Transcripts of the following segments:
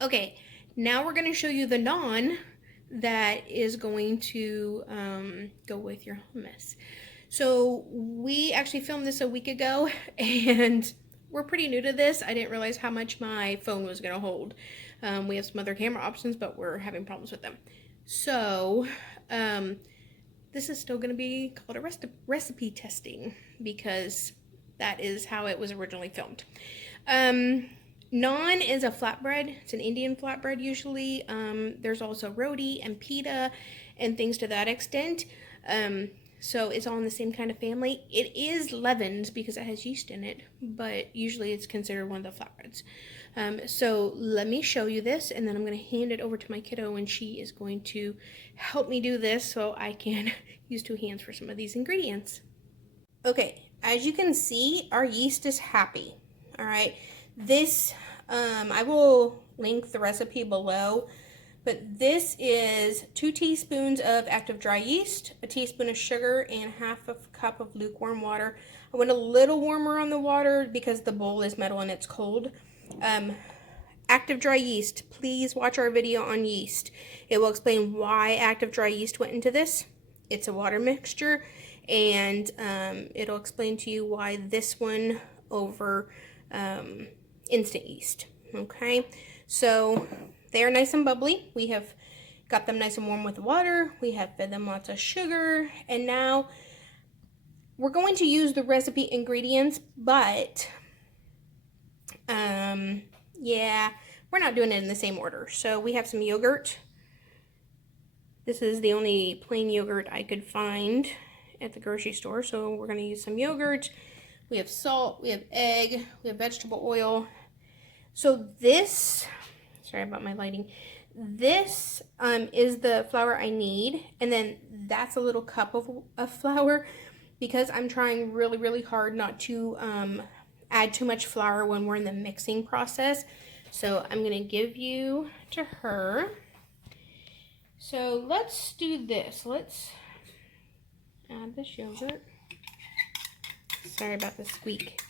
Okay, now we're going to show you the naan that is going to go with your hummus. So we actually filmed this a week ago and we're pretty new to this. I didn't realize how much my phone was going to hold. We have some other camera options, but we're having problems with them. So this is still going to be called a recipe testing because that is how it was originally filmed. Naan is a flatbread. It's an Indian flatbread usually. There's also roti and pita and things to that extent. So it's all in the same kind of family. It is leavened because it has yeast in it, but usually it's considered one of the flatbreads. So let me show you this, and then I'm going to hand it over to my kiddo, and she is going to help me do this so I can use two hands for some of these ingredients. Okay, as you can see, our yeast is happy. All right, this, I will link the recipe below, but this is 2 teaspoons of active dry yeast, a teaspoon of sugar, and half a cup of lukewarm water. I went a little warmer on the water because the bowl is metal and it's cold. Active dry yeast, please watch our video on yeast. It will explain why active dry yeast went into this. It's a water mixture, and it'll explain to you why this one over instant yeast. Okay, so they are nice and bubbly. We have got them nice and warm with the water. We have fed them lots of sugar, and now we're going to use the recipe ingredients, but yeah, we're not doing it in the same order. So we have some yogurt. This is the only plain yogurt I could find at the grocery store, so we're going to use some yogurt. We have salt, we have egg, we have vegetable oil. So this, sorry about my lighting, this is the flour I need, and then that's a little cup of flour because I'm trying really hard not to add too much flour when we're in the mixing process. So I'm going to give you to her. So let's do this. Let's add this yogurt. Sorry about the squeak.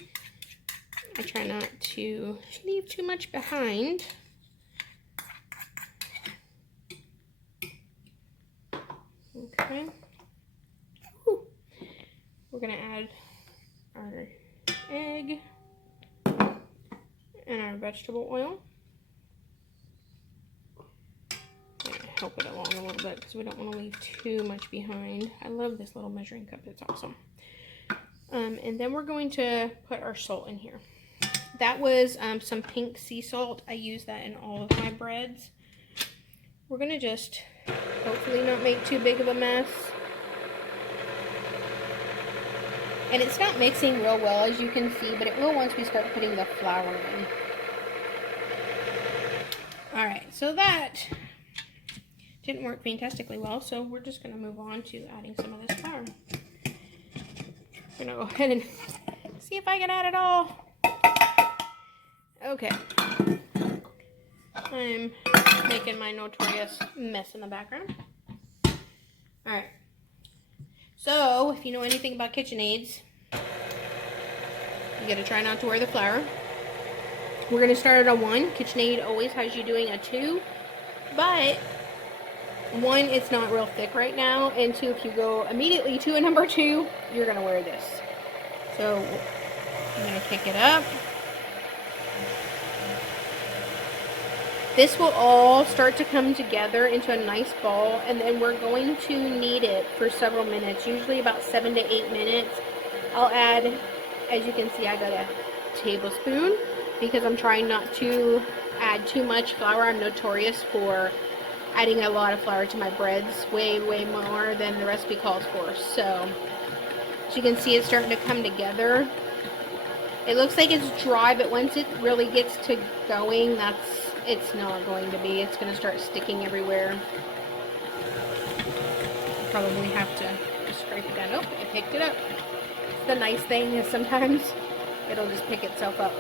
I try not to leave too much behind. Okay. Whew. We're going to add our egg and our vegetable oil. Help it along a little bit because we don't want to leave too much behind. I love this little measuring cup. It's awesome. And then we're going to put our salt in here. That was some pink sea salt. I use that in all of my breads. We're going to just hopefully not make too big of a mess. And it's not mixing real well, as you can see, but it will once we start putting the flour in. Alright, so that didn't work fantastically well, so we're just going to move on to adding some of this flour. I'm going to go ahead and see if I can add it all. Okay. I'm making my notorious mess in the background. Alright. So, if you know anything about KitchenAids, you gotta try not to wear the flour. We're gonna start at a 1. KitchenAid always has you doing a 2, but 1, it's not real thick right now, and 2, if you go immediately to a number 2, you're gonna wear this. So, I'm gonna pick it up. This will all start to come together into a nice ball, and then we're going to knead it for several minutes, usually about 7 to 8 minutes. I'll add, as you can see, I got a tablespoon because I'm trying not to add too much flour. I'm notorious for adding a lot of flour to my breads, way more than the recipe calls for. So, as you can see, it's starting to come together. It looks like it's dry, but once it really gets to going, it's not going to be. It's going to start sticking everywhere. Probably have to just scrape it down. Oh, I picked it up. The nice thing is sometimes it'll just pick itself up.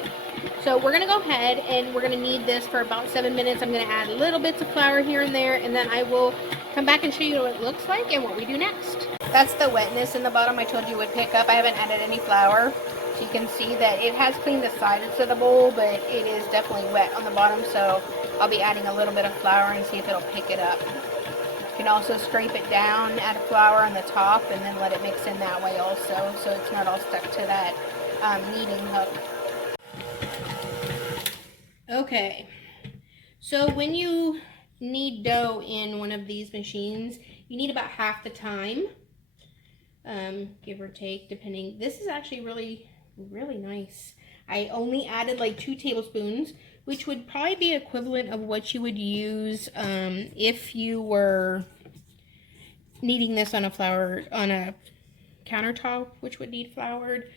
So we're going to go ahead and we're going to knead this for about 7 minutes. I'm going to add little bits of flour here and there, and then I will come back and show you what it looks like and what we do next. That's the wetness in the bottom I told you would pick up. I haven't added any flour. So you can see that it has cleaned the sides of the bowl, but it is definitely wet on the bottom, so I'll be adding a little bit of flour and see if it'll pick it up. You can also scrape it down, add flour on the top, and then let it mix in that way also, so it's not all stuck to that kneading hook. Okay, so when you knead dough in one of these machines, you need about half the time, give or take, depending. This is actually really, really nice. I only added like 2 tablespoons, which would probably be equivalent of what you would use if you were kneading this on a countertop, which would need floured.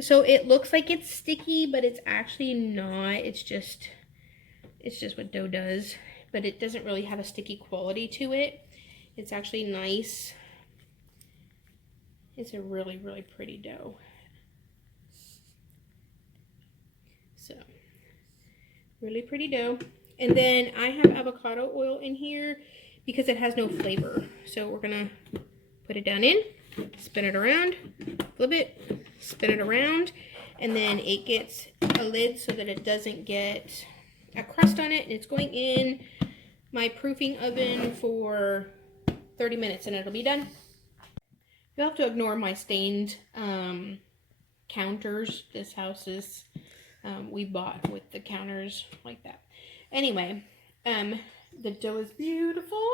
So it looks like it's sticky, but it's actually not. It's just what dough does, but it doesn't really have a sticky quality to it. It's actually nice. It's a really, really pretty dough. So, really pretty dough. And then I have avocado oil in here because it has no flavor. So we're gonna put it down in, spin it around, flip it, spin it around, and then it gets a lid so that it doesn't get a crust on it. And it's going in my proofing oven for 30 minutes and it'll be done. You'll have to ignore my stained counters. This house is we bought with the counters like that. Anyway, the dough is beautiful.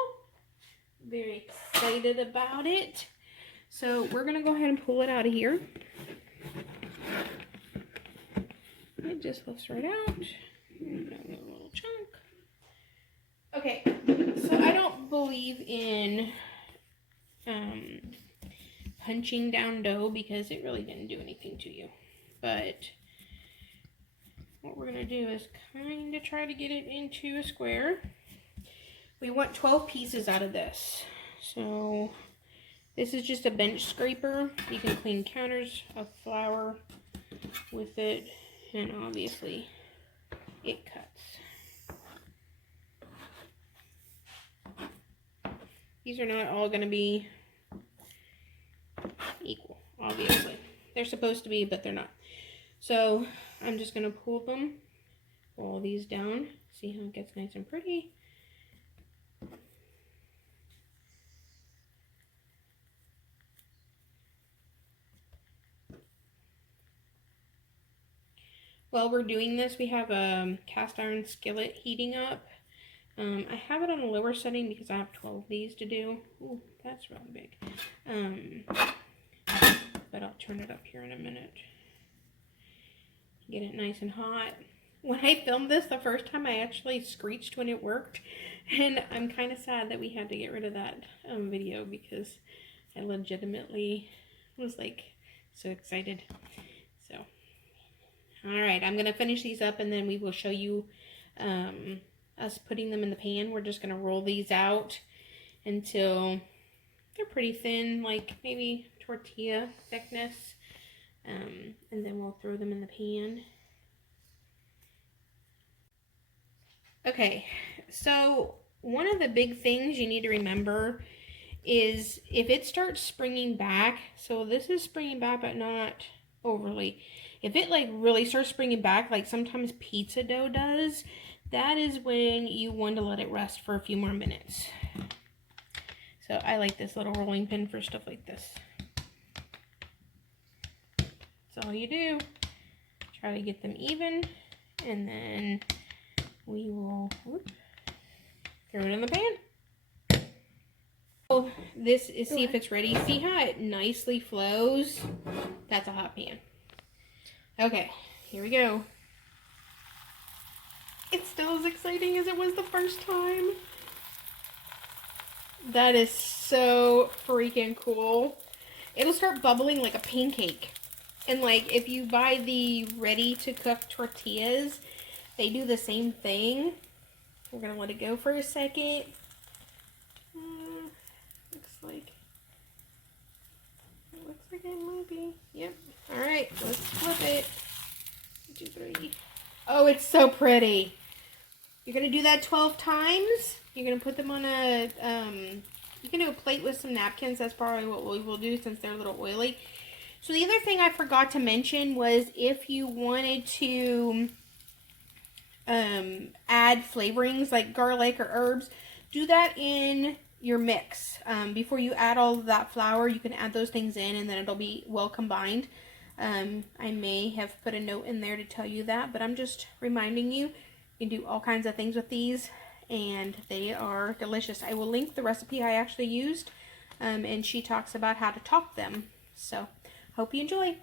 Very excited about it. So we're gonna go ahead and pull it out of here. It just lifts right out. A little chunk. Okay, so I don't believe in punching down dough because it really didn't do anything to you. But what we're going to do is kind of try to get it into a square. We want 12 pieces out of this. So this is just a bench scraper. You can clean counters of flour with it, and obviously it cuts. These are not all going to be equal, obviously. They're supposed to be, but they're not. So I'm just going to pull all these down. See how it gets nice and pretty. While we're doing this, we have a cast iron skillet heating up. I have it on a lower setting because I have 12 of these to do. Ooh, that's really big. But I'll turn it up here in a minute. Get it nice and hot. When I filmed this the first time, I actually screeched when it worked. And I'm kind of sad that we had to get rid of that video because I legitimately was like so excited. So, alright, I'm going to finish these up and then we will show you us putting them in the pan. We're just going to roll these out until they're pretty thin, like maybe tortilla thickness. And then we'll throw them in the pan. Okay, so one of the big things you need to remember is if it starts springing back, so this is springing back but not overly. If it like really starts springing back, like sometimes pizza dough does, that is when you want to let it rest for a few more minutes. So I like this little rolling pin for stuff like this. That's all you do. Try to get them even, and then we will throw it in the pan. So this is, see if it's ready. See how it nicely flows? That's a hot pan. Okay, here we go. It's still as exciting as it was the first time. That is so freaking cool. It'll start bubbling like a pancake. And like if you buy the ready to cook tortillas, they do the same thing. We're gonna let it go for a second. Looks like it might be. Yep. All right, let's flip it. 1, 2, 3. Oh, it's so pretty. You're gonna do that 12 times. You're gonna put them on a you can do a plate with some napkins. That's probably what we will do since they're a little oily. So the other thing I forgot to mention was if you wanted to add flavorings like garlic or herbs, do that in your mix. Before you add all of that flour, you can add those things in and then it'll be well combined. I may have put a note in there to tell you that, but I'm just reminding you, you can do all kinds of things with these and they are delicious. I will link the recipe I actually used, and she talks about how to top them. So, hope you enjoy.